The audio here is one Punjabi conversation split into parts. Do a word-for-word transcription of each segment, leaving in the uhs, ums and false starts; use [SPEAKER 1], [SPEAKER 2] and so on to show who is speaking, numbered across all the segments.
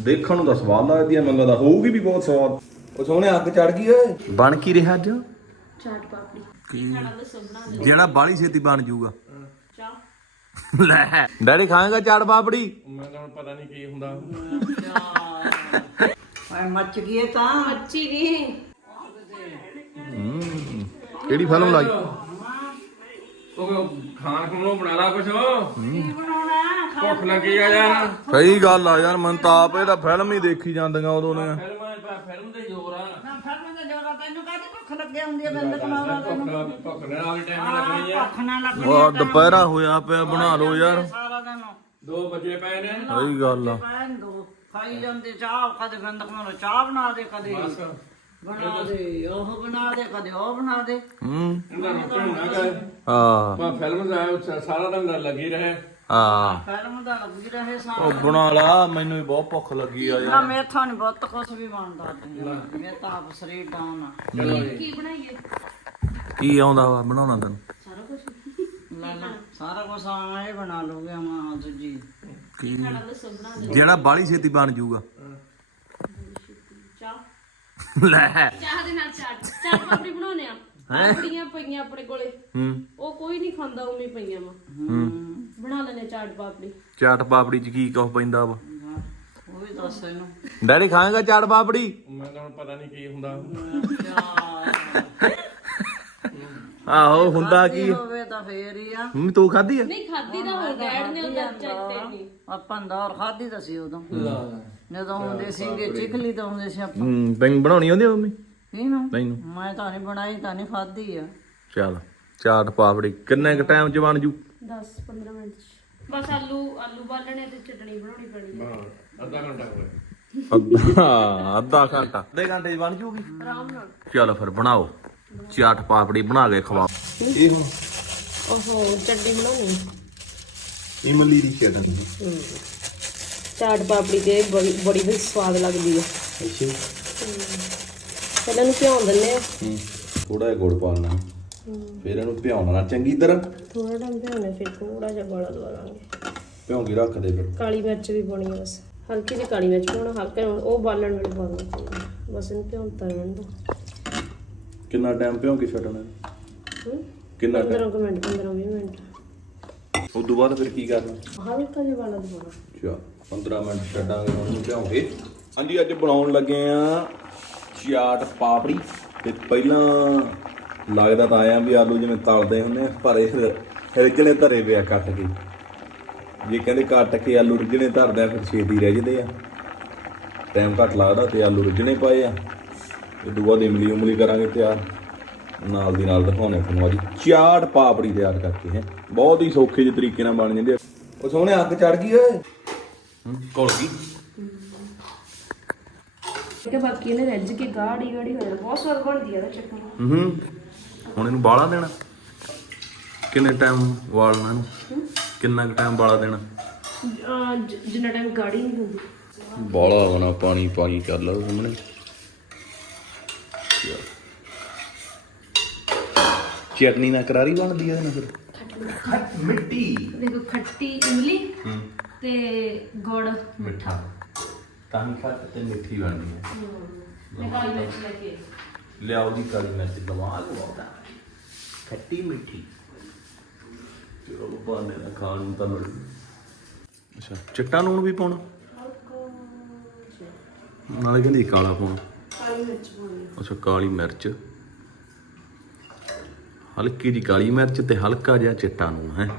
[SPEAKER 1] ਦੇਖਣ ਨੂੰ ਤਾਂ ਸਵਾਦ ਲੱਗਦੀ ਆ, ਮੈਨੂੰ ਲੱਗਦਾ ਹੋਊਗੀ ਵੀ ਬਹੁਤ ਸਵਾਦ। ਉਹ ਸੋਹਣੇ ਅੱਗ ਚੜ ਗਈ ਓਏ। ਬਣ ਕੀ ਰਿਹਾ ਅੱਜ?
[SPEAKER 2] ਚਾਟ ਪਾਪੜੀ
[SPEAKER 1] ਜਿਹੜਾ ਬਾਲੀ ਛੇਤੀ ਬਣ ਜਾਊਗਾ। ਲੈ ਡੈਡੀ ਖਾਏਗਾ ਚਾਟ ਪਾਪੜੀ?
[SPEAKER 3] ਮੈਂ ਤਾਂ ਪਤਾ ਨਹੀਂ ਕੀ ਹੁੰਦਾ।
[SPEAKER 4] ਹਾਏ ਮੱਚ ਗਈ ਤਾਂ
[SPEAKER 2] ਮੱਚੀ ਗਈ।
[SPEAKER 1] ਕਿਹੜੀ ਫਿਲਮ ਲਾਈ?
[SPEAKER 3] ਉਹ ਖਾਣ ਖੂਣੋਂ ਬਣਾ ਲਾ ਕੁਛ। ਭੁੱਖ ਲੱਗੀ ਆ ਯਾਰ।
[SPEAKER 1] ਸਹੀ ਗੱਲ ਆ ਯਾਰ, ਮੈਨੂੰ ਤਾਂ ਆਪ ਇਹਦਾ ਫਿਲਮ ਹੀ ਦੇਖੀ ਜਾਂਦੀਆਂ ਉਦੋਂ ਨੇ।
[SPEAKER 3] ਫਿਲਮਾਂ ਫਿਲਮ ਦੇ ਜ਼ੋਰ ਆ।
[SPEAKER 4] ਨਾ ਫਿਲਮ ਦੇ ਜੋਰਾ ਤੈਨੂੰ ਕਾਹਦੀ ਭੁੱਖ ਲੱਗੀ ਹੁੰਦੀ ਹੈ ਬੰਦ ਕਮਾਉਣਾ ਤੈਨੂੰ।
[SPEAKER 3] ਭੁੱਖ ਨਾਲ ਟਾਈਮ ਲੱਗਣੀ ਆ।
[SPEAKER 4] ਭੁੱਖ ਨਾ ਲੱਗਣੀ
[SPEAKER 1] ਉਹ ਦੁਪਹਿਰਾ ਹੋਇਆ ਪਿਆ, ਬਣਾ ਲਓ ਯਾਰ।
[SPEAKER 4] ਸਾਰਾ ਦਿਨ
[SPEAKER 3] ਦੋ ਵਜੇ ਪਏ ਨੇ।
[SPEAKER 1] ਸਹੀ ਗੱਲ ਆ।
[SPEAKER 4] ਪੈਣ ਦੋ ਖਾਈ ਜਾਂਦੇ ਚਾਹ, ਕਦੇ ਬੰਦ ਕਮਾਉਣਾ ਚਾਹ ਬਣਾ ਦੇ, ਕਦੇ ਬਣਾ ਦੇ ਉਹ ਬਣਾ ਦੇ, ਕਦੇ ਉਹ ਬਣਾ ਦੇ।
[SPEAKER 1] ਹੂੰ
[SPEAKER 3] ਇਹਦਾ ਰੋਟੀ ਨਾ ਕਰ।
[SPEAKER 1] ਹਾਂ
[SPEAKER 3] ਮੈਂ ਫਿਲਮ ਦਾ ਸਾਰਾ ਦਿਨ ਲੱਗੀ ਰਹੇ।
[SPEAKER 1] ਹਾਂ
[SPEAKER 4] ਫਿਲਮ ਦਾ ਲੱਗੀ ਰਹੇ ਸਾਰਾ।
[SPEAKER 1] ਉਹ ਬਣਾ ਲਾ, ਮੈਨੂੰ ਵੀ ਬਹੁਤ ਭੁੱਖ ਲੱਗੀ ਆ
[SPEAKER 4] ਨਾ
[SPEAKER 1] ਯਾਰ।
[SPEAKER 4] ਮੇਥੋਂ ਨਹੀਂ ਬਹੁਤ ਕੁਛ ਵੀ ਬਣਦਾ ਮੈਂ ਤਾਂ ਆਪ ਸਰੀਰ ਡਾਊਨ ਆ।
[SPEAKER 2] ਕੀ ਬਣਾਈਏ?
[SPEAKER 1] ਕੀ ਆਉਂਦਾ ਵਾ ਬਣਾਉਣਾ ਤੈਨੂੰ?
[SPEAKER 2] ਸਾਰਾ ਕੁਝ
[SPEAKER 4] ਲੈ ਲੈ ਸਾਰਾ ਕੁਛ ਆ ਇਹ ਬਣਾ ਲਓਗੇ ਮਾਂ ਦੂਜੀ।
[SPEAKER 1] ਕੀ
[SPEAKER 2] ਖਾਣਾ ਦੱਸੋ ਬਣਾ ਦੇ।
[SPEAKER 1] ਜਿਹੜਾ ਬਾਲੀ ਛੇਤੀ ਬਣ ਜਾਊਗਾ।
[SPEAKER 2] ਚਾਹ
[SPEAKER 1] ਲੈ
[SPEAKER 2] ਚਾਹ ਦੇ ਨਾਲ ਚਾਟ ਚਾਟ ਪਾਪੜੀ ਬਣਾਉਣੇ ਆ। ਪਾਪੜੀਆਂ ਪਈਆਂ ਆਪਣੇ ਕੋਲੇ,
[SPEAKER 1] ਹੂੰ
[SPEAKER 2] ਉਹ ਕੋਈ ਨਹੀਂ ਖਾਂਦਾ, ਉਵੇਂ ਹੀ ਪਈਆਂ ਵਾ।
[SPEAKER 1] ਹੂੰ
[SPEAKER 2] ਬਣਾ ਲੈਣੇ ਚਾਟ ਪਾਪੜੀ।
[SPEAKER 1] ਚਾਟ ਪਾਪੜੀ ਚ ਕੀ ਕੁਛ ਪੈਂਦਾ ਵਾ?
[SPEAKER 4] ਉਹ ਵੀ ਦੱਸ ਇਹਨੂੰ।
[SPEAKER 1] ਡੈਡੀ ਖਾਏਗਾ ਚਾਟ ਪਾਪੜੀ?
[SPEAKER 3] ਮੈਂ ਤਾਂ ਪਤਾ ਨਹੀਂ ਕੀ ਹੁੰਦਾ।
[SPEAKER 1] ਆਹੋ ਹੁੰਦਾ ਕੀ
[SPEAKER 4] ਹੋਵੇ ਤਾਂ ਫੇਰ ਹੀ ਆ।
[SPEAKER 1] ਮੰਮੀ ਤੂੰ ਖਾਧੀ ਆ?
[SPEAKER 2] ਨਹੀਂ ਖਾਦੀ ਤਾਂ ਹੁਣ ਡੈਡ ਨੇ ਉਹਦਾ ਚੱਟੇ ਨਹੀਂ।
[SPEAKER 4] ਆਪਾਂ ਦੌਰ ਖਾਦੀ ਤਾਂ ਸੀ ਉਦੋਂ ਜਦੋਂ ਹੁੰਦੇ ਸੀਗੇ ਚਿਖਲੀ ਤਾਂ ਹੁੰਦੇ ਸੀ ਆਪਾਂ।
[SPEAKER 1] ਹੂੰ ਤੈਨੂੰ ਬਣਾਉਣੀ ਆਉਂਦੀ ਆ ਮੰਮੀ?
[SPEAKER 4] ਇਹਨੂੰ
[SPEAKER 1] ਮੈਨੂੰ
[SPEAKER 4] ਮੈਂ ਤਾਂ ਨਹੀਂ ਬਣਾਈ, ਤਾਂ ਨਹੀਂ ਖਾਦੀ ਆ।
[SPEAKER 1] ਚੱਲ ਚਾਟ ਪਾਪੜੀ ਕਿੰਨੇ ਕ ਟਾਈਮ ਚ ਬਣ ਜੂ?
[SPEAKER 2] ਦਸ ਪੰਦਰਾਂ ਮਿੰਟ ਚ ਬਸ। ਆਲੂ ਆਲੂ ਬਾਲਣੇ ਤੇ ਚਟਣੀ ਬਣਾਉਣੀ ਪੈਣੀ ਹੈ।
[SPEAKER 3] ਅੱਧਾ ਘੰਟਾ ਹੋਇਆ।
[SPEAKER 1] ਅੱਧਾ ਅੱਧਾ ਘੰਟਾ ਅੱਧੇ ਘੰਟੇ ਚ ਬਣ ਜੂਗੀ
[SPEAKER 2] ਆਰਾਮ ਨਾਲ।
[SPEAKER 1] ਚਲੋ ਫਿਰ ਬਣਾਓ ਚਾਟ ਪਾਪੜੀ, ਬਣਾ ਕੇ ਖਵਾਓ। ਇਹ ਹੁਣ
[SPEAKER 2] ਓਹੋ ਚਟਨੀ ਬਣਾਉਣੀ
[SPEAKER 1] ਇਮਲੀ ਦੀ ਚਟਨੀ।
[SPEAKER 2] ਚਾਟ ਪਾਪੜੀ ਤੇ ਬੜੀ ਬੜੀ ਵੀ ਸਵਾਦ ਲੱਗਦੀ ਹੈ।
[SPEAKER 1] ਅੱਛਾ
[SPEAKER 2] ਪਹਿਲਾਂ ਨੂੰ ਭਿਉਂ ਦਿੰਦੇ ਆ।
[SPEAKER 1] ਹੂੰ ਥੋੜਾ ਜਿਹਾ ਗੁੜ ਪਾ ਲੈਣਾ, ਫਿਰ ਇਹਨੂੰ ਭਿਉਣਾ ਚੰਗੀ ਤਰ੍ਹਾਂ।
[SPEAKER 2] ਥੋੜਾ ਟਾਈਮ ਭਿਉਣੇ, ਫਿਰ ਥੋੜਾ ਜਿਹਾ ਗਾਲਾ ਦਵਾ ਲਾਂਗੇ।
[SPEAKER 1] ਭਿਉਂ ਕੇ ਰੱਖ ਦੇ ਫਿਰ।
[SPEAKER 2] ਕਾਲੀ ਮਿਰਚ ਵੀ ਪਾਉਣੀ ਹੈ, ਬਸ ਹਲਕੀ ਜਿਹੀ ਕਾਲੀ ਮਿਰਚ ਪਾਉਣਾ, ਹਲਕਾ ਉਹ ਬਾਲਣ ਵੇਲੇ ਪਾਉਣਾ। ਬਸ ਇਹਨੂੰ ਭਿਉਂਤਾ ਰਹਿਣ ਦੋ।
[SPEAKER 1] ਕਿੰਨਾ ਟਾਈਮ ਭਿਉਂ ਕੇ ਛੱਡਣਾ?
[SPEAKER 2] ਹੂੰ
[SPEAKER 1] ਕਿੰਨਾ
[SPEAKER 2] ਪੰਦਰਾਂ ਕੁ ਮਿੰਟ, ਪੰਦਰਾਂ ਵੀਹ ਮਿੰਟ।
[SPEAKER 1] ਉਸ ਤੋਂ ਬਾਅਦ ਫਿਰ ਕੀ ਕਰਨਾ?
[SPEAKER 2] ਹਲਕਾ ਜਿਹਾ ਬਾਲਾ ਦਵਾਉਣਾ।
[SPEAKER 1] ਚਾ ਪੰਦਰਾਂ ਮਿੰਟ ਛੱਡਾਂਗੇ ਉਹਨੂੰ ਭਿਉਂ ਕੇ। ਹਾਂਜੀ ਅੱਜ ਬਣਾਉਣ ਲੱਗੇ ਆ ਚਾਟ ਪਾਪੜੀ। ਤੇ ਪਹਿਲਾਂ ਲੱਗਦਾ ਤਾਂ ਆਇਆ ਵੀ ਆਲੂ ਜਿਵੇਂ ਤਲਦੇ ਹੁੰਦੇ ਆ, ਪਰ ਇਹ ਰਿੱਝਣੇ ਧਰੇ ਪਿਆ ਕੱਟ ਕੇ। ਜੇ ਕਹਿੰਦੇ ਕੱਟ ਕੇ ਆਲੂ ਰਿੱਝਣੇ ਧਰਦੇ ਆ ਫਿਰ ਛੇਤੀ ਰਿੱਝਦੇ ਆ, ਟਾਈਮ ਘੱਟ ਲੱਗਦਾ। ਤੇ ਆਲੂ ਰਿੱਝਣੇ ਪਏ ਆ। ਇਹ ਤੋਂ ਬਾਅਦ ਇਮਲੀ ਉਮਲੀ ਕਰਾਂਗੇ ਤਿਆਰ, ਨਾਲ ਦੀ ਨਾਲ ਦਿਖਾਉਣੇ ਤੁਹਾਨੂੰ ਅੱਜ ਚਾਟ ਪਾਪੜੀ ਤਿਆਰ ਕਰਕੇ। ਹੈ ਬਹੁਤ ਹੀ ਸੌਖੇ ਜਿਹੇ ਤਰੀਕੇ ਨਾਲ ਬਣ ਜਾਂਦੇ ਆ। ਉਹ ਸੋਹਣੇ ਅੱਗ ਚੜ ਗਈ ਓਏ। ਘੁਲ ਗਈ
[SPEAKER 2] ਕਿ ਬਾਕੀ ਇਹਨੇ ਰੱਜ ਕੇ ਗਾੜੀ ਗਾੜੀ ਹੋ ਜਾਣਾ, ਬਹੁਤ ਸਵਾਦ ਬਣਦੀ ਹੈ ਇਹਦਾ ਚਟਨੀ।
[SPEAKER 1] ਹੂੰ ਹੁਣ ਇਹਨੂੰ ਬਾਲਾ ਦੇਣਾ? ਕਿੰਨੇ ਟਾਈਮ ਵਾਲਣਾ ਇਹਨੂੰ? ਕਿੰਨਾ ਕੁ ਟਾਈਮ ਬਾਲਾ ਦੇਣਾ?
[SPEAKER 2] ਅਹ ਜ- ਜਿੰਨਾ ਟਾਈਮ ਗਾੜੀ ਨਹੀਂ ਹੁੰਦੀ।
[SPEAKER 1] ਬਾਲਾ ਹੋਣਾ, ਪਾਣੀ ਪਾਣੀ ਕਰ ਲਓ ਸਾਹਮਣੇ। ਚਟਨੀ ਨਾ ਕਰਾਰੀ ਬਣਦੀ ਹੈ ਨਾ ਫਿਰ? ਖੱਟ ਮਿੱਟੀ।
[SPEAKER 2] ਦੇਖੋ ਖੱਟੀ ਇਮਲੀ ਤੇ ਗੁੜ
[SPEAKER 1] ਮਿੱਠਾ ਤਾਂ ਹੀ ਖੱਟ ਤੇ ਮਿੱਠੀ ਬਣਦੀ ਹੈ।
[SPEAKER 2] ਮੈਂ ਕਾਲੀ ਮਿਰਚ ਲੈ ਕੇ
[SPEAKER 1] ਲਿਆਓ ਦੀ ਕਾਲੀ ਮਿਰਚ ਲਵਾ ਲਵਾਉਂਦਾ ਖੱਟੀ ਮਿੱਠੀ। ਚਲੋ ਬਾਨੇ ਦਾ ਖਾਣ ਨੂੰ ਤਾਂ ਲੜੀ। ਅੱਛਾ ਚਿੱਟਾ ਲੂਣ ਵੀ ਪਾਉਣਾ ਨਾਲੇ ਕਹਿੰਦੀ ਕਾਲਾ ਪਾਉਣਾ?
[SPEAKER 2] ਕਾਲੀ ਮਿਰਚ ਪਾਉਣੀ।
[SPEAKER 1] ਅੱਛਾ ਕਾਲੀ ਮਿਰਚ, ਹਲਕੀ ਜੀ ਕਾਲੀ ਮਿਰਚ ਤੇ ਹਲਕਾ ਜਿਹਾ ਚਿੱਟਾ ਲੂਣ ਹੈ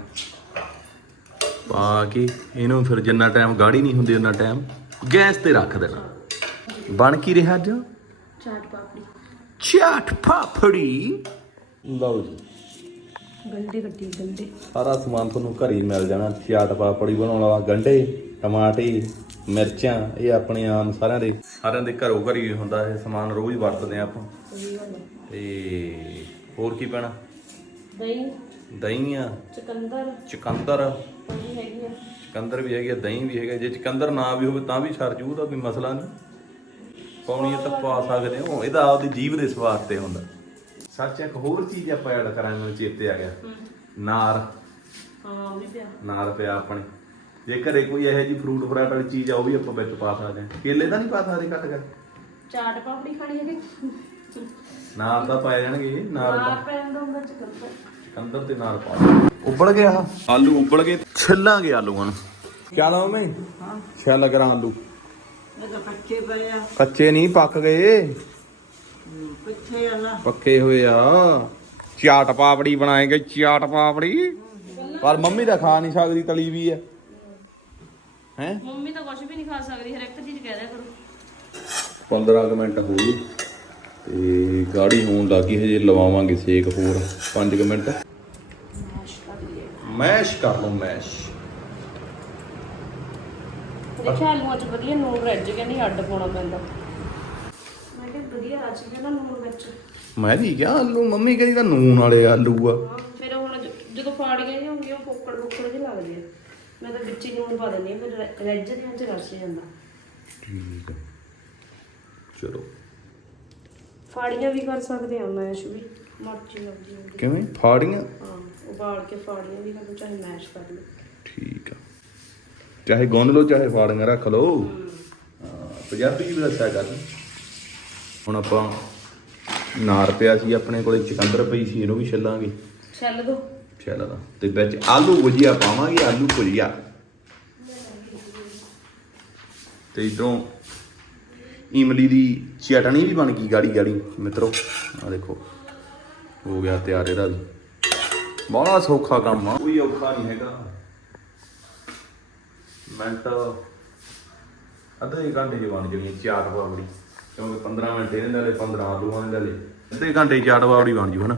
[SPEAKER 1] ਪਾ ਕੇ ਇਹਨੂੰ ਫਿਰ ਜਿੰਨਾ ਟਾਈਮ ਗਾੜੀ ਨਹੀਂ ਹੁੰਦੀ ਉਹਨਾਂ ਟਾਈਮ ਗੈਸ ਤੇ ਰੱਖ ਦੇਣਾ। ਬਣ ਕੀ ਰਿਹਾ ਅੱਜ?
[SPEAKER 2] ਚਾਟ ਪਾਪੜੀ।
[SPEAKER 1] ਚਾਟ ਪਾਪੜੀ। ਲਓ ਜੀ
[SPEAKER 2] ਗੰਡੇ ਕੱਟੀ ਗੰਡੇ।
[SPEAKER 1] ਸਾਰਾ ਸਮਾਨ ਤੁਹਾਨੂੰ ਘਰੇ ਹੀ ਮਿਲ ਜਾਣਾ। ਚਾਟ ਪਾਪੜੀ ਬਣਾਉਣ ਵਾਲਾ ਗੰਢੇ, ਟਮਾਟੇ, ਮਿਰਚਾਂ, ਇਹ ਆਪਣੇ ਆਮ ਸਾਰਿਆਂ ਦੇ ਸਾਰਿਆਂ ਦੇ ਘਰੋਂ ਘਰ ਹੀ ਹੁੰਦਾ ਇਹ ਸਮਾਨ, ਰੋਜ਼ ਵਰਤਦੇ ਆ ਆਪਾਂ। ਤੇ ਹੋਰ ਕੀ ਪੈਣਾ?
[SPEAKER 2] ਦਹੀਂ,
[SPEAKER 1] ਦਹੀਂ ਆ,
[SPEAKER 2] ਚੁਕੰਦਰ
[SPEAKER 1] ਚੁਕੰਦਰ
[SPEAKER 2] ਵੀ ਹੈਗੀ ਆ।
[SPEAKER 1] ਚੁਕੰਦਰ ਵੀ ਹੈਗੀ ਆ, ਦਹੀਂ ਵੀ ਹੈਗਾ। ਜੇ ਚੁਕੰਦਰ ਨਾ ਵੀ ਹੋਵੇ ਤਾਂ ਵੀ ਸਰ ਜੂ, ਉਹਦਾ ਕੋਈ ਮਸਲਾ ਨਹੀਂ। ਪਾਉਣੀ ਤਾਂ ਪਾ ਸਕਦੇ ਹੋ, ਇਹਦਾ ਆਪਦੀ ਜੀਭ ਦੇ ਸਵਾਦ ਤੇ ਹੁੰਦਾ। ਸੱਚ ਇੱਕ ਹੋਰ ਚੀਜ਼ ਆਪਾਂ ਐਡ ਕਰਾਂਗੇ, ਮੈਨੂੰ ਚੇਤੇ ਆ ਗਿਆ। ਨਾਰ।
[SPEAKER 2] ਹਾਂ ਉਹ ਵੀ ਪਿਆ।
[SPEAKER 1] ਨਾਰ ਪਿਆ ਆਪਣੇ। ਜੇ ਘਰੇ ਕੋਈ ਇਹੋ ਜਿਹੀ ਫਰੂਟ ਫਰਾਟ ਵਾਲੀ ਚੀਜ਼ ਆ ਉਹ ਵੀ ਆਪਾਂ ਵਿੱਚ ਪਾ ਸਕਦੇ ਹਾਂ। ਕੇਲੇ ਤਾਂ ਨਹੀਂ ਪਾ ਸਕਦੇ ਕੱਟ ਕੇ?
[SPEAKER 2] ਚਾਟ ਪਾਪੜੀ ਖਾਣੀ ਹੈ ਕਿ
[SPEAKER 1] ਨਾਲ ਤਾਂ ਪਾਏ ਜਾਣਗੇ, ਨਾਲ
[SPEAKER 2] ਮਾਰ
[SPEAKER 1] ਤਾਂ
[SPEAKER 2] ਪੈਣ ਦੋ ਅੰਦਰ ਚਕੰਦਰ
[SPEAKER 1] ਅੰਦਰ ਤੇ ਨਾਲ ਪਾ ਦਿਓ। ਉਬਲ ਗਿਆ ਆਲੂ, ਉਬਲ ਗਏ, ਛਿੱਲਾਂਗੇ ਆਲੂਆਂ ਨੂੰ। ਕਿਆ ਲਾਵਾਂ ਮੈਂ?
[SPEAKER 4] ਹਾਂ
[SPEAKER 1] ਛਿੱਲ ਕਰਾਂ ਆਲੂ।
[SPEAKER 4] ਇਹ ਤਾਂ ਕੱਚੇ ਪਏ ਆ।
[SPEAKER 1] ਕੱਚੇ ਨਹੀਂ, ਪੱਕ ਗਏ,
[SPEAKER 4] ਕਿੱਥੇ ਆ ਨਾ
[SPEAKER 1] ਪੱਕੇ ਹੋਏ ਆ। ਚਾਟ ਪਾਪੜੀ ਬਣਾਏਗੇ, ਚਾਟ ਪਾਪੜੀ। ਪਰ ਮੰਮੀ ਤਾਂ ਖਾ ਨਹੀਂ ਸਕਦੀ, ਤਲੀ ਵੀ ਹੈ ਹੈ।
[SPEAKER 2] ਮੰਮੀ ਤਾਂ ਕੁਝ ਵੀ ਨਹੀਂ ਖਾ ਸਕਦੀ, ਹਰ ਇੱਕ ਚੀਜ਼ ਕਹਿ ਦਿਆ ਕਰੋ।
[SPEAKER 1] ਪੰਦਰਾਂ ਕੁ ਮਿੰਟ ਹੋ ਗਏ ਤੇ ਗਾੜੀ ਹੋਣ ਲੱਗੀ, ਹਜੇ ਲਵਾਵਾਂਗੇ ਸੇਕ ਹੋਰ ਪੰਜ ਕੁ ਮਿੰਟ। ਮੈਸ਼ ਕਰ ਲਓ, ਮੈਸ਼।
[SPEAKER 2] ਦੇਖਿਆ ਆਲੂਆਂ 'ਚ ਵਧੀਆ ਨੂਨ ਰੱਜ ਗਿਆ, ਨਹੀਂ ਅੱਡ ਪਾਉਣਾ ਪੈਂਦਾ। ਮੈਂ ਕਿਹਾ ਵਧੀਆ ਰੱਜ ਗਿਆ ਨਾ ਨੂਨ ਵਿੱਚ।
[SPEAKER 1] ਮੈਂ ਵੀ ਕਿਹਾ ਆਲੂ, ਮੰਮੀ ਕਹਿੰਦੀ ਤਾਂ ਨੂਨ ਵਾਲੇ ਆਲੂ ਆ।
[SPEAKER 2] ਹਾਂ, ਫਿਰ ਹੁਣ ਜ- ਜਦੋਂ ਫਾੜੀਆਂ ਜਿਹੀਆਂ ਹੁੰਦੀਆਂ ਉਹ ਫੋਕੜ ਫੋਕੜ ਜਿਹੇ ਲੱਗਦੇ ਆ। ਮੈਂ ਤਾਂ ਵਿੱਚ ਹੀ ਨੂਨ ਪਾ ਦਿੰਦੀ ਹਾਂ, ਫਿਰ ਰ- ਰੱਜ ਦੇ ਵਿੱਚ ਰਸ ਜਾਂਦਾ।
[SPEAKER 1] ਠੀਕ ਹੈ, ਚਲੋ।
[SPEAKER 2] ਫਾੜੀਆਂ ਵੀ ਕਰ ਸਕਦੇ ਆ, ਮੈਸ਼ ਵੀ ਮਰਜ਼ੀ ਲੱਗਦੀ ਹੁੰਦੀ।
[SPEAKER 1] ਕਿਵੇਂ ਫਾੜੀਆਂ?
[SPEAKER 2] ਹਾਂ, ਉਬਾਲ ਕੇ ਫਾੜੀਆਂ ਵੀ ਕਰ ਲਓ, ਚਾਹੇ ਮੈਸ਼ ਕਰ ਲਓ।
[SPEAKER 1] ਠੀਕ ਆ, ਚਾਹੇ ਗੁੰਨ ਲਓ ਚਾਹੇ ਫਾੜੀਆਂ ਰੱਖ ਲਓ। ਹਾਂ, ਪੰਜਾਬੀ ਵੀ ਦੱਸਿਆ ਕਰ। ਹੁਣ ਆਪਾਂ ਨਾਰ ਪਿਆ ਸੀ ਆਪਣੇ ਕੋਲੇ, ਚੁਕੰਦਰ ਪਈ ਸੀ, ਇਹਨੂੰ ਵੀ ਛਿੱਲਾਂਗੇ।
[SPEAKER 2] ਛੱਲ ਦੋ।
[SPEAKER 1] ਛਿੱਲ ਦਾ ਤੇ ਵਿੱਚ ਆਲੂ ਭੁਜੀਆ ਪਾਵਾਂਗੇ, ਆਲੂ ਭੁਜੀਆ। ਤੇ ਇਧਰੋਂ ਇਮਲੀ ਦੀ ਚਟਣੀ ਵੀ ਬਣ ਗਈ ਗਾੜੀ ਗਾੜੀ ਮਿੱਤਰੋ। ਆ ਦੇਖੋ ਹੋ ਗਿਆ ਤਿਆਰ ਇਹਦਾ ਵੀ। ਬੜਾ ਸੌਖਾ ਕੰਮ ਆ, ਕੋਈ ਔਖਾ ਨਹੀਂ ਹੈਗਾ। ਮਿੰਟ ਅੱਧੇ ਘੰਟੇ 'ਚ ਬਣ ਜਾਣੀ ਚਾਟ ਪਾਪੜੀ, ਕਿਉਂਕਿ ਪੰਦਰਾਂ ਮਿੰਟ ਇਹਨੇ ਲੈ ਲਏ, ਪੰਦਰਾਂ ਆਲੂਆਂ ਨੇ ਲੈ ਲਏ, ਅੱਧੇ ਘੰਟੇ 'ਚ ਚਾਟ ਪਾਪੜੀ ਬਣ ਜੂ ਹਨਾ।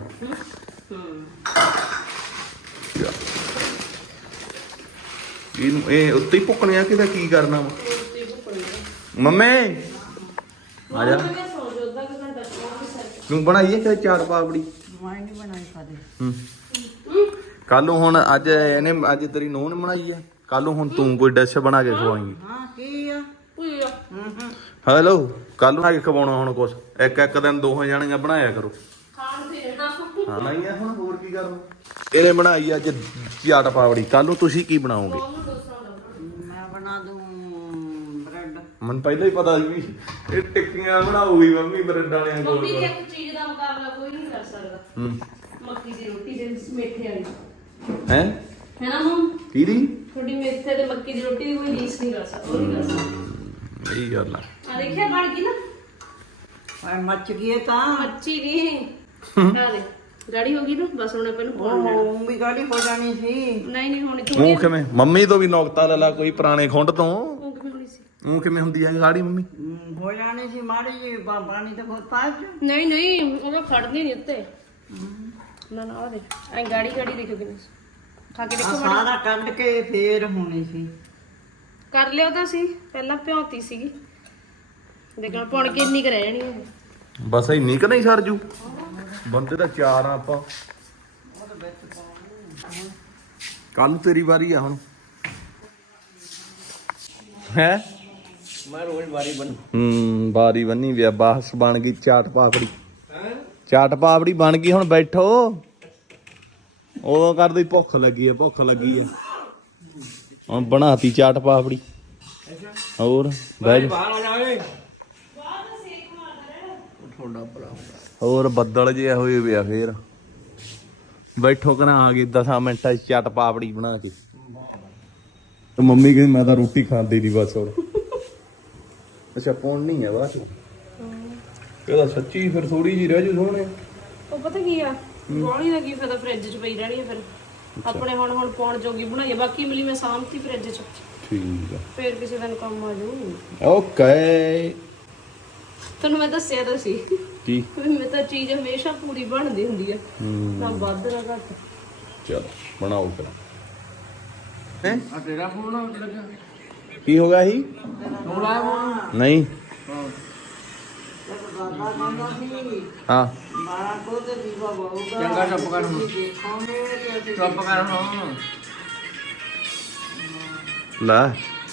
[SPEAKER 1] ਇਹਨੂੰ ਇਹ ਉੱਤੇ ਹੀ ਭੁੱਕਣੇ ਆ, ਕਿਦਾ ਕੀ ਕਰਨਾ ਵਾ ਮੰਮੀ? ਆ ਜਾ, ਤੂੰ ਬਣਾਈਏ ਕਿ ਚਾਟ ਪਾਪੜੀ?
[SPEAKER 4] ਮੈਂ ਨਹੀਂ ਬਣਾਈ ਕਦੇ।
[SPEAKER 1] ਹੂੰ, ਕੱਲ ਨੂੰ ਹੁਣ ਅੱਜ ਇਹਨੇ ਅੱਜ ਤੇਰੀ ਨੂੰਹ ਨੇ ਬਣਾਈ ਹੈ, ਕੱਲ ਨੂੰ ਹੁਣ ਤੂੰ ਕੋਈ ਡਿਸ਼ ਬਣਾ ਕੇ ਖਵਾਏਂਗੀ।
[SPEAKER 4] ਹਾਂ ਕੀ ਆ
[SPEAKER 2] ਭੁਜੀਆ।
[SPEAKER 4] ਹੂੰ ਹੂੰ
[SPEAKER 1] ਹੈਲੋ, ਕੱਲ ਨੂੰ ਆ ਕੇ ਖਵਾਉਣਾ ਹੁਣ ਕੁਛ, ਇੱਕ ਇੱਕ ਦਿਨ ਦੋਹਾਂ ਜਾਣੀਆਂ ਬਣਾਇਆ ਕਰੋ।
[SPEAKER 2] ਖਾਣ ਦੇ ਨਾ।
[SPEAKER 1] ਹਾਂ ਨਹੀਂ ਆ, ਹੁਣ ਹੋਰ ਕੀ ਕਰਨਾ। ਇਹਨੇ ਬਣਾਈ ਅੱਜ ਚਾਟ ਪਾਪੜੀ, ਕੱਲ ਨੂੰ ਤੁਸੀਂ ਕੀ ਬਣਾਓਗੇ?
[SPEAKER 4] ਮੈਂ ਬਣਾ ਦੂੰ ਬ੍ਰੈਡ।
[SPEAKER 1] ਮੈਨੂੰ ਪਹਿਲਾਂ ਹੀ ਪਤਾ ਸੀ ਵੀ ਇਹ ਟਿੱਕੀਆਂ ਬਣਾਉਗੀ ਮੰਮੀ ਬ੍ਰੈਡ ਵਾਲਿਆਂ ਕੋਲ।
[SPEAKER 2] ਮੰਮੀ ਦੀ ਇੱਕ ਚੀਜ਼ ਦਾ ਮੁਕਾਬਲਾ ਕੋਈ ਨਹੀਂ ਕਰ ਸਕਦਾ।
[SPEAKER 1] ਹੂੰ,
[SPEAKER 2] ਮੱਕੀ ਦੀ ਰੋਟੀ ਦੇ ਮੇਥੇ ਵਾਲੀ।
[SPEAKER 1] ਹੈ
[SPEAKER 2] ਹੈ ਨਾ ਮਮ?
[SPEAKER 1] ਕਿਹਦੀ?
[SPEAKER 2] ਤੁਹਾਡੀ ਮੇਥੇ ਤੇ ਮੱਕੀ ਦੀ ਰੋਟੀ ਦੀ ਕੋਈ ਰੀਸ ਨਹੀਂ ਕਰ ਸਕਦਾ, ਉਹ ਨਹੀਂ ਕਰ ਸਕਦਾ।
[SPEAKER 1] ਸਹੀ ਗੱਲ ਆ।
[SPEAKER 2] ਆ ਦੇਖਿਆ ਬਣ ਗਈ ਨਾ,
[SPEAKER 4] ਪਰ ਮੱਚ ਗਈ ਇਹ ਤਾਂ।
[SPEAKER 2] ਮੱਚੀ ਨਹੀਂ। ਆ ਦੇ ਗਾੜੀ ਹੋ ਗਈ ਨਾ, ਬਸ ਹੁਣ ਆਪਾਂ ਨੂੰ ਪਾਉਣ ਲੈਣਾ।
[SPEAKER 4] ਉਹ ਵੀ ਗਾੜੀ ਹੋ ਜਾਣੀ ਸੀ।
[SPEAKER 2] ਨਹੀਂ ਨਹੀਂ ਹੋਣੀ
[SPEAKER 1] ਮੂੰਹ
[SPEAKER 2] ਥੋੜੀ।
[SPEAKER 1] ਕਿਵੇਂ? ਮੰਮੀ ਤੋਂ ਵੀ ਨੌਕਤਾ ਲੈ ਲਾ ਕੋਈ ਪੁਰਾਣੇ ਖੁੰਡ ਤੋਂ।
[SPEAKER 2] ਉਹ ਕਿਵੇਂ ਹੋਣੀ ਸੀ?
[SPEAKER 1] ਮੂੰਹ ਕਿਵੇਂ ਹੁੰਦੀ ਹੈ ਗਾੜੀ ਮੰਮੀ?
[SPEAKER 4] ਹਮ, ਹੋ ਜਾਣੀ ਸੀ ਮਾੜੀ ਜੀ, ਪਾਣੀ ਤਾਂ ਖੁਦ ਪਾ ਚ।
[SPEAKER 2] ਨਹੀਂ ਨਹੀਂ, ਉਹ ਖੜਦੀ ਨਹੀਂ ਉੱਤੇ। ਨਾ ਨਾ, ਆ ਦੇ ਐ ਗਾੜੀ ਗਾੜੀ ਦੇਖੋ ਕਿੰਨੀ ਖਾ ਕੇ ਦੇਖੋ।
[SPEAKER 4] ਆਹ ਸਾਰਾ ਕੱਢ ਕੇ ਫੇਰ ਹੋਣੀ ਸੀ।
[SPEAKER 2] ਕਰ ਲਿਆ ਤਾਂ ਸੀ ਪਹਿਲਾਂ, ਭਿਉਂਤੀ ਸੀਗੀ। ਦੇਖਣ ਪੁਣ ਕੇ ਇੰਨੀ ਕੁ ਰਹਿ ਜਾਣੀ ਹੈ।
[SPEAKER 1] ਬਸ ਇੰਨੀ ਕ ਨਹੀਂ ਸਰ ਜੂ, ਬੰਦੇ ਤਾਂ ਚਾਰ ਆ ਆਪਾਂ। ਕੱਲ ਤੇਰੀ ਵਾਰੀ ਆ ਹੁਣ। ਹੈ
[SPEAKER 3] ਮੈਂ ਰੋਜ਼ ਵਾਰੀ ਬਣ।
[SPEAKER 1] ਹੂੰ, ਵਾਰੀ ਬੰਨੀ ਵਿਆ, ਬਾਸ ਬਣ ਗਈ ਚਾਟ ਪਾਪੜੀ। ਚਾਟ ਪਾਪੜੀ ਬਣ ਗਈ, ਹੁਣ ਬੈਠੋ। ਉਦੋਂ ਕਰਦੀ ਭੁੱਖ ਲੱਗੀ ਆ, ਭੁੱਖ ਲੱਗੀ ਆ, ਹੁਣ ਬਣਾਤੀ ਚਾਟ ਪਾਪੜੀ। ਹੋਰ ਬਹਿ ਜਾ।
[SPEAKER 3] ਬਾਹਰ ਆ ਜਾਵੇ।
[SPEAKER 1] ਹੋਰ ਬੱਦਲ ਜੇ ਹੋਏ ਵੇ ਆ, ਫੇਰ ਬੈਠੋ ਕਰਾਂ ਆ ਗਈ ਦਸਾਂ ਮਿੰਟਾਂ ਚ ਚਾਟ ਪਾਪੜੀ ਬਣਾ ਕੇ। ਤੇ ਮੰਮੀ ਕਹਿੰਦੀ ਮੈਂ ਤਾਂ ਰੋਟੀ ਖਾਂਦੀ ਨਹੀਂ ਬਸ ਹੁਣ। ਅੱਛਾ ਪੌਣ ਨਹੀਂ ਹੈ ਬਾਅਦ ਇਹਦਾ ਸੱਚੀ ਫਿਰ ਥੋੜੀ ਜੀ ਰਹਿ ਜੂ ਸੋਹਣੇ।
[SPEAKER 2] ਉਹ ਪਤਾ ਕੀ ਆ, ਗੋਲੀ ਦਾ ਕੀ ਫਾਇਦਾ ਫ੍ਰਿਜ 'ਚ ਪਈ ਰਹਿਣੀ ਆ। ਫਿਰ ਆਪਣੇ ਹੁਣ ਹੁਣ ਪਾਉਣ ਜੋਗੀ ਬਣਾਈਏ, ਬਾਕੀ ਮਿਲੀ ਮੈਂ ਸਾਂਭਤੀ ਫ੍ਰਿਜ 'ਚ।
[SPEAKER 1] ਠੀਕ ਆ,
[SPEAKER 2] ਫੇਰ ਕਿਸੇ ਦਿਨ ਕੰਮ ਆ ਜਾਊ।
[SPEAKER 1] ਓਕੇ।
[SPEAKER 2] ਤੁਹਾਨੂੰ ਮੈਂ ਦੱਸਿਆ ਤਾਂ ਸੀ
[SPEAKER 1] ਕੀ?
[SPEAKER 2] ਮੈਂ ਤਾਂ ਚੀਜ਼ ਹਮੇਸ਼ਾ ਪੂਰੀ ਬਣਦੀ ਹੁੰਦੀ ਆ, ਨਾ ਵੱਧ ਨਾ ਘੱਟ।
[SPEAKER 1] ਚਲ ਬਣਾਓ ਫਿਰ। ਹੈ
[SPEAKER 3] ਆ ਤੇਰਾ ਫੋਨ ਲੱਗਾ?
[SPEAKER 1] ਕੀ ਹੋ ਗਿਆ ਸੀ?
[SPEAKER 3] ਫੋਨ ਆਇਆ ਫੋਨ?
[SPEAKER 1] ਨਹੀਂ।
[SPEAKER 4] ਦਾਦਾ ਕਹਿੰਦਾ ਸੀ
[SPEAKER 1] ਹਾਂ
[SPEAKER 4] ਬਾਰਾਂ ਕੋ ਤੇ ਦੀਵਾ ਬਾਊਗਾ।
[SPEAKER 3] ਚੰਗਾ ਚੁੱਪ ਕਰ ਹੁਣ।
[SPEAKER 4] ਦੇਖਾਂਗੇ ਤੇ ਅਸੀਂ
[SPEAKER 3] ਚੁੱਪ ਕਰ ਹੁਣ।
[SPEAKER 1] ਲੈ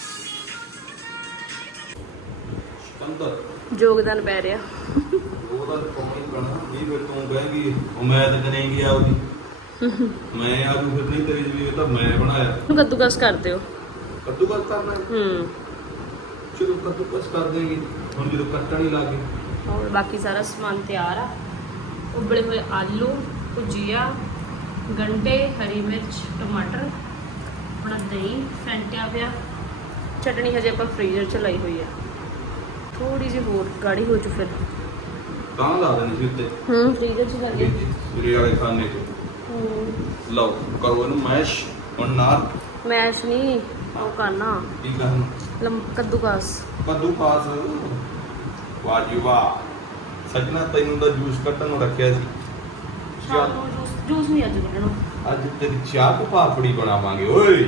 [SPEAKER 2] ਯੋਗਦਾਨ ਪੈ ਰਿਹਾ।
[SPEAKER 1] ਉਹਦਾ ਕੌਣ ਹੀ ਬਣਾ ਜੀ, ਫਿਰ ਤੂੰ ਕਹੇਂਗੀ ਉਮੀਦ ਕਰੇਂਗੀ ਆਪਦੀ। ਮੈਂ ਆਜੂ ਫਿਰ ਨਹੀਂ ਤੇਰੀ ਵੀ, ਇਹ ਤਾਂ ਮੈਂ ਬਣਾਇਆ।
[SPEAKER 2] ਨੂੰ ਕੱਦੂਕਸ ਕਰ ਦਿਓ।
[SPEAKER 1] ਕੱਦੂਕਸ ਕਰਨਾ ਹੈ?
[SPEAKER 2] ਹੂੰ
[SPEAKER 1] ਚਲੋ ਕੱਦੂਕਸ ਕਰ ਦੇਂਗੇ ਹੁਣ ਜਦੋਂ ਕੱਟਣ ਹੀ ਲੱਗੇ।
[SPEAKER 2] और बाकी सारा सामान तैयार आ। उबले हुए आलू, भुजिया, गंढे, हरी मिर्च, टमाटर, अपना दही फैंटिया पिया, चटनी हजे आप फ्रीजर च लाई हुई है, थोड़ी जी होर गाढ़ी हो चु फिर
[SPEAKER 1] ਤਾਂ ਲਾ ਦੇਣੀ ਸੀ ਉੱਤੇ
[SPEAKER 2] हम्म फ्रीजर च लगे।
[SPEAKER 1] ਮੇਰੇ ਵਾਲੇ ਖਾਨੇ 'ਚ ਲਓ ਕਰੋ ਇਹਨੂੰ ਮੈਸ਼ ਹੁਣ ਨਾਲ
[SPEAKER 2] मैश नहीं वो करना
[SPEAKER 1] ਕੀ ਕਰਨਾ
[SPEAKER 2] लम कद्दूकस।
[SPEAKER 1] ਕੱਦੂਕਸ। ਵਾਹ ਜੀ ਵਾਹ ਸੱਜਣਾ ਤੈਨੂੰ ਦਾ ਜੂਸ ਕੱਢਣ ਨੂੰ ਰੱਖਿਆ ਸੀ।
[SPEAKER 2] शाम को जूस जूस नहीं अज कढना।
[SPEAKER 1] ਅੱਜ ਤੇਰੀ ਚਾਹ ਤੇ ਪਾਪੜੀ ਬਣਾਵਾਂਗੇ ਓਏ।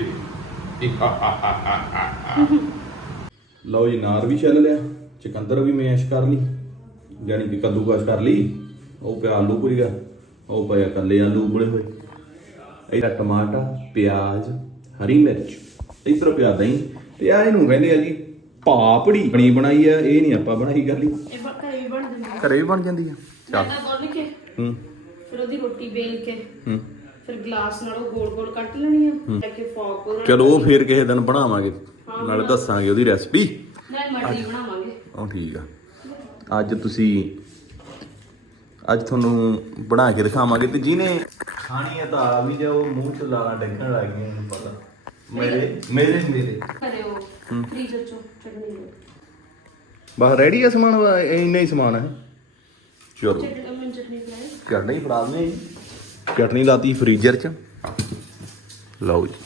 [SPEAKER 1] ਲਓ ਜੀ ਨਾਰ ਵੀ ਛਿੱਲ ਲਿਆ, ਚਕੰਦਰ ਵੀ ਮੈਸ਼ ਕਰ ਲਈ, ਯਾਨੀ ਕਿ ਕੱਦੂਕਸ ਕਰ ਲਈ। ਉਹ ਪਿਆ ਆਲੂ ਪੂਰੀਗਾ, ਉਹ ਪਿਆ ਕੱਲੇ ਆਲੂ ਉਬਲੇ ਹੋਏ, ਇਹਦਾ ਟਮਾਟਰ, ਪਿਆਜ਼, ਹਰੀ ਮਿਰਚ, ਇੱਧਰ ਪਿਆ ਦਹੀਂ ਤੇ ਆ ਇਹਨੂੰ ਕਹਿੰਦੇ ਆ ਜੀ ਪਾਪੜੀ। ਬਣੀ ਬਣਾਈ ਆ, ਇਹ ਨਹੀਂ ਆਪਾਂ ਬਣਾਈ ਕਰ ਲਈ,
[SPEAKER 2] ਇਹ ਘਰੇ ਵੀ ਬਣ ਜਾਂਦੀ
[SPEAKER 1] ਘਰੇ ਵੀ ਬਣ ਜਾਂਦੀ ਆ। ਚੱਲ
[SPEAKER 2] ਮੈਦਾ ਗੁੰਨ ਕੇ
[SPEAKER 1] ਹੂੰ
[SPEAKER 2] ਫਿਰ ਉਹਦੀ ਰੋਟੀ ਬੇਲ ਕੇ
[SPEAKER 1] ਹੂੰ
[SPEAKER 2] ਫਿਰ ਗਲਾਸ ਨਾਲ ਉਹ ਗੋਲ ਗੋਲ ਕੱਟ ਲੈਣੀ ਆ, ਲੈ ਕੇ ਫੋਕ ਉਹਨਾਂ
[SPEAKER 1] ਚਲੋ ਉਹ ਫੇਰ ਕਿਸੇ ਦਿਨ ਬਣਾਵਾਂਗੇ, ਨਾਲੇ ਦੱਸਾਂਗੇ ਉਹਦੀ ਰੈਸਪੀ।
[SPEAKER 2] ਨਾਲ ਮਟਰੀ ਬਣਾਵਾਂਗੇ।
[SPEAKER 1] ਉਹ ਠੀਕ ਆ। ਅੱਜ ਤੁਸੀਂ ਅੱਜ ਤੁਹਾਨੂੰ ਬਣਾ ਕੇ ਦਿਖਾਵਾਂਗੇ ਤੇ ਜਿਹਨੇ ਖਾਣੀ ਹੈ ਤਾਂ ਆ ਵੀ ਜਾਓ, ਮੂੰਹ ਚ ਲਾਣਾ ਡੱਕਣ ਲੱਗ ਗਏ ਇਹਨੂੰ ਪਤਾ। ਮੇਰੇ ਮੇਰੇ ਮੇਰੇ
[SPEAKER 2] ਘਰੇ ਉਹ ਫ੍ਰੀਜ਼ਰ ਚੋਂ ਚਟਨੀ ਲਓ।
[SPEAKER 1] ਬਸ ਰੈਡੀ ਆ ਸਮਾਨ, ਇੰਨਾ ਹੀ ਸਮਾਨ ਹੈ। ਚਲੋ
[SPEAKER 2] ਚਟਨੀ ਮੈਂ ਚਟਨੀ ਬਣਾਈ।
[SPEAKER 1] ਚਟਨੀ ਫੜਾ ਦਨੇ ਜੀ, ਚਟਨੀ ਲਾਤੀ ਫ੍ਰੀਜ਼ਰ ਚ। ਲਓ ਜੀ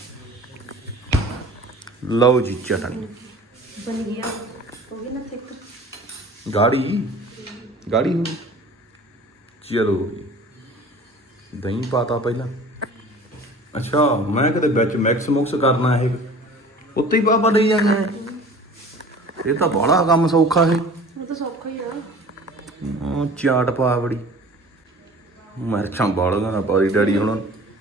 [SPEAKER 1] ਲਓ ਜੀ ਚਟਨੀ
[SPEAKER 2] ਬਣ ਗਿਆ, ਹੋ ਗਈ ਨਾ ਥਿਕ।
[SPEAKER 1] ਗਾੜੀ ਗਾੜੀ ਹੋ ਗਈ। ਚਲੋ ਦਹੀਂ ਪਾਤਾ ਪਹਿਲਾਂ। ਅੱਛਾ ਮੈਂ ਕਿਤੇ ਵਿੱਚ ਮਿਕਸ ਮੁਕਸ ਕਰਨਾ ਇਹ ਉੱਤੇ ਹੀ ਬਾਬਾ ਲਈ ਜਾਂਦੇ ਆ। ਇਹ ਤਾਂ ਬੜਾ ਕੰਮ ਸੌਖਾ ਹੈ।
[SPEAKER 2] ਉਹ ਤਾਂ ਸੌਖਾ ਹੀ ਆ।
[SPEAKER 1] ਉਹ ਚਾਟ ਪਾਪੜੀ ਮਿਰਚਾਂ ਬਾਲਗਾ ਨਾ ਪਾਰੀ ਡੈਡੀ ਹੁਣ।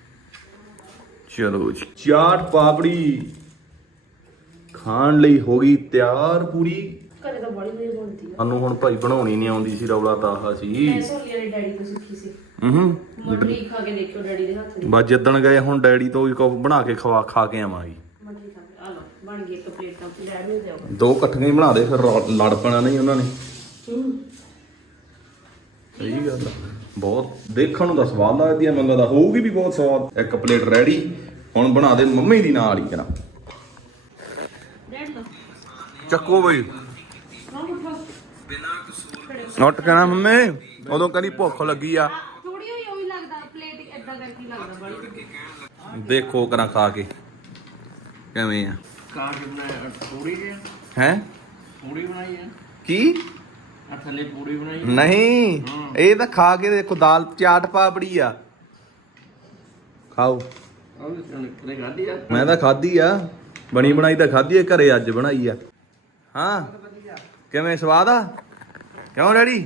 [SPEAKER 1] ਚਲੋ ਜੀ ਚਾਟ ਪਾਪੜੀ ਖਾਣ ਲਈ ਹੋ ਗਈ ਤਿਆਰ ਪੂਰੀ।
[SPEAKER 2] ਘਰੇ ਤਾਂ ਬੜੀ ਵਧੀਆ ਬਣਦੀ ਆ।
[SPEAKER 1] ਸਾਨੂੰ ਹੁਣ ਭਾਈ ਬਣਾਉਣੀ ਨਹੀਂ ਆਉਂਦੀ ਸੀ, ਰੌਲਾ ਤਾਂ ਆਹ ਸੀ।
[SPEAKER 2] ਮੈਂ ਸੋਲੀ ਵਾਲੇ ਡੈਡੀ ਤੋਂ ਸਿੱਖੀ ਸੀ।
[SPEAKER 1] ਹੂੰ
[SPEAKER 2] ਮਟਰੀ ਖਾ ਕੇ ਦੇਖਿਓ ਡੈਡੀ ਦੇ ਹੱਥ ਦੀ।
[SPEAKER 1] ਬਸ ਜਿੱਦਣ ਗਏ ਹੁਣ ਡੈਡੀ ਤੋਂ ਵੀ ਕੁਝ ਬਣਾ ਕੇ ਖਵਾ ਖਾ ਕੇ ਆਵਾਂਗੇ।
[SPEAKER 2] ਮਟਰੀ ਖਾ ਕੇ ਆ ਲਓ, ਬਣ ਗਈ ਇੱਕ ਪਲੇਟ ਤਾਂ ਡੈਡੀ ਨੂੰ ਦਿਓ।
[SPEAKER 1] ਦੋ ਇਕੱਠੀਆਂ ਹੀ ਬਣਾ ਦੇ ਫਿਰ ਰੌ- ਲੜ ਪੈਣਾ ਨਹੀਂ ਉਹਨਾਂ ਨੇ।
[SPEAKER 2] ਹੂੰ
[SPEAKER 1] ਸਹੀ ਗੱਲ ਆ, ਬਹੁਤ ਦੇਖਣ ਨੂੰ ਤਾਂ ਸਵਾਦ ਲੱਗਦੀ ਆ, ਮੈਨੂੰ ਲੱਗਦਾ ਹੋਊਗੀ ਵੀ ਬਹੁਤ ਸਵਾਦ। ਇੱਕ ਪਲੇਟ ਰੈਡੀ, ਹੁਣ ਬਣਾ ਦੇ ਮੰਮੀ ਦੀ ਨਾਲ ਹੀ ਕਰਾਂ।
[SPEAKER 2] ਡੈਡ ਲਓ
[SPEAKER 1] ਚੱਕੋ ਬਈ
[SPEAKER 2] ਹਾਂ ਉਠੋ।
[SPEAKER 1] ਨੋਟ ਕਰਾਂ ਮੰਮੀ, ਉਦੋਂ ਕਹਿੰਦੀ ਭੁੱਖ ਲੱਗੀ ਆ।
[SPEAKER 2] ਥੋੜੀ ਹੋਈ ਉਹ ਵੀ ਲੱਗਦਾ ਪਲੇਟ ਇਦਾਂ ਕਰਕੇ ਹੀ ਲੱਗਦਾ ਬੜੀ।
[SPEAKER 1] ਦੇਖੋ ਕਰਾਂ ਖਾ ਕੇ ਕਿਵੇਂ ਆ।
[SPEAKER 3] ਕਾਂ ਕਿ ਬਣਾਇਆ ਪੂੜੀ ਜੇ
[SPEAKER 1] ਹੈ
[SPEAKER 3] ਪੂੜੀ ਬਣਾਈ ਹੈ
[SPEAKER 1] ਕੀ
[SPEAKER 3] ਆ ਥੱਲੇ ਪੂੜੀ ਬਣਾਈ ਹੈ।
[SPEAKER 1] ਨਹੀਂ, ਇਹ ਤਾਂ ਖਾ ਕੇ ਦੇਖੋ, ਦਾਲ ਚਾਟ ਪਾਪੜੀ ਆ। ਖਾਓ।
[SPEAKER 3] ਉਹ ਕਿਹਨੇ ਖਾਧੀ ਆ?
[SPEAKER 1] ਮੈਂ ਤਾਂ ਖਾਧੀ ਆ, ਬਣੀ ਬਣਾਈ ਤਾਂ ਖਾਧੀ ਆ, ਘਰੇ ਅੱਜ ਬਣਾਈ ਆ। ਹਾਂ ਕਿਵੇਂ ਸਵਾਦ ਆ? ਕਿਉਂ ਡੈਡੀ?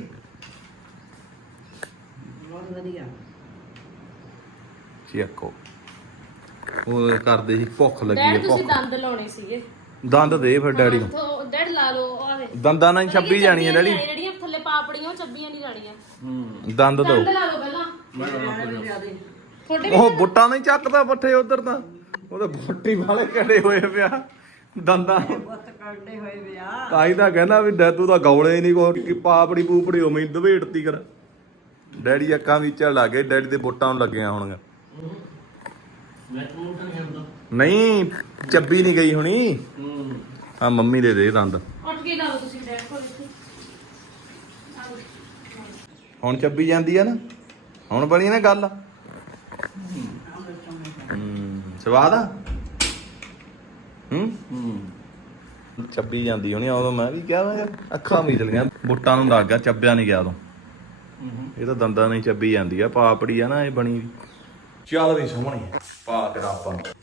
[SPEAKER 4] ਬਹੁਤ ਵਧੀਆ।
[SPEAKER 1] ਚੀਕੋ ਉਹ ਕਰਦੇ ਸੀ ਭੁੱਖ ਲੱਗੀ ਆ
[SPEAKER 2] ਡੈਡ ਤੁਸੀਂ
[SPEAKER 1] ਭੁੱਖ।
[SPEAKER 2] ਦੰਦ ਲਾਉਣੇ ਸੀਗੇ।
[SPEAKER 1] ਦੰਦ ਦੇ ਫਿਰ ਡੈਡੀ ਨੂੰ।
[SPEAKER 2] ਤੋਂ ਡੈਡ ਲਾ ਲਓ ਆਵੇ।
[SPEAKER 1] ਦੰਦਾਂ ਨਾਲ ਹੀ ਛੱਬੀ ਜਾਣੀ ਆ ਡੈਡੀ।
[SPEAKER 2] ਜਿਹੜੀਆਂ ਥੱਲੇ ਪਾਪੜੀਆਂ ਉਹ ਚੱਬੀਆਂ ਨਹੀਂ ਜਾਣੀਆਂ।
[SPEAKER 3] ਹੂੰ
[SPEAKER 1] ਦੰਦ ਦੋ।
[SPEAKER 2] ਦੰਦ ਲਾ ਲਓ ਪਹਿਲਾਂ। ਤੁਹਾਡੇ
[SPEAKER 1] ਉਹ ਬੁੱਟਾ ਨਹੀਂ ਚੱਕਦਾ ਪੱਠੇ ਉਧਰ ਤਾਂ, ਉਹਦੇ ਬੁੱਟੀ ਵਾਲੇ ਕੜੇ ਹੋਏ ਪਿਆ ਦੰਦਾਂ।
[SPEAKER 4] ਪੁੱਤ ਕੱਢੇ ਹੋਏ ਵਿਆਹ।
[SPEAKER 1] ਤਾਂ ਹੀ ਤਾਂ ਕਹਿੰਦਾ ਵੀ ਡੈਦੂ ਤਾਂ ਗੌਲੇ ਨਹੀਂ ਕੋ ਕਿ ਪਾਪੜੀ ਪੂਪੜੀ ਉਵੇਂ ਹੀ ਦਵੇੜਤੀ ਕਰ। ਡੈਡੀ ਅੱਖਾਂ ਵਿੱਚ ਲੱਗ ਗਏ, ਡੈਡੀ ਦੇ ਬੁੱਟਾਂ ਨੂੰ ਲੱਗੀਆਂ ਹੋਣਗੀਆਂ।
[SPEAKER 3] ਮੈਂ ਤੂੰ ਤਾਂ ਨਹੀਂ ਹੁੰਦਾ।
[SPEAKER 1] ਨਹੀਂ ਚੱਬੀ ਨਹੀਂ ਗਈ ਹੁਣੀ।
[SPEAKER 3] ਹੂੰ
[SPEAKER 1] ਆ ਮੰਮੀ ਦੇ ਦੇ ਦੰਦ।
[SPEAKER 2] ਉੱਠ ਕੇ ਲਾ ਲਓ ਤੁਸੀਂ ਡੈਡ ਕੋਲ ਇੱਥੇ।
[SPEAKER 1] ਹੁਣ ਚੱਬੀ ਜਾਂਦੀ ਆ ਨਾ, ਹੁਣ ਬਣੀ ਨਾ ਗੱਲ। ਹੂੰ ਸਵਾਦ ਆ। ਹੂੰ
[SPEAKER 3] ਹੂੰ
[SPEAKER 1] ਚੱਬੀ ਜਾਂਦੀ ਹੋਣੀ ਉਦੋਂ। ਮੈਂ ਵੀ ਕਿਹਾ ਵਾ ਅੱਖਾਂ ਮੀਚ ਲੀਆਂ, ਬੁੱਟਾਂ ਨੂੰ ਲੱਗ ਗਿਆ, ਚੱਬਿਆ ਨਹੀਂ ਗਿਆ ਉਦੋਂ। ਇਹ ਤਾਂ ਦੰਦਾਂ ਨਹੀਂ ਚੱਬੀ ਜਾਂਦੀ ਆ, ਪਾਪੜੀ ਆ ਨਾ ਇਹ ਬਣੀ। ਚੱਲ ਵੀ ਸੋਹਣੀ ਪਾ ਕੇ ਆਪਾਂ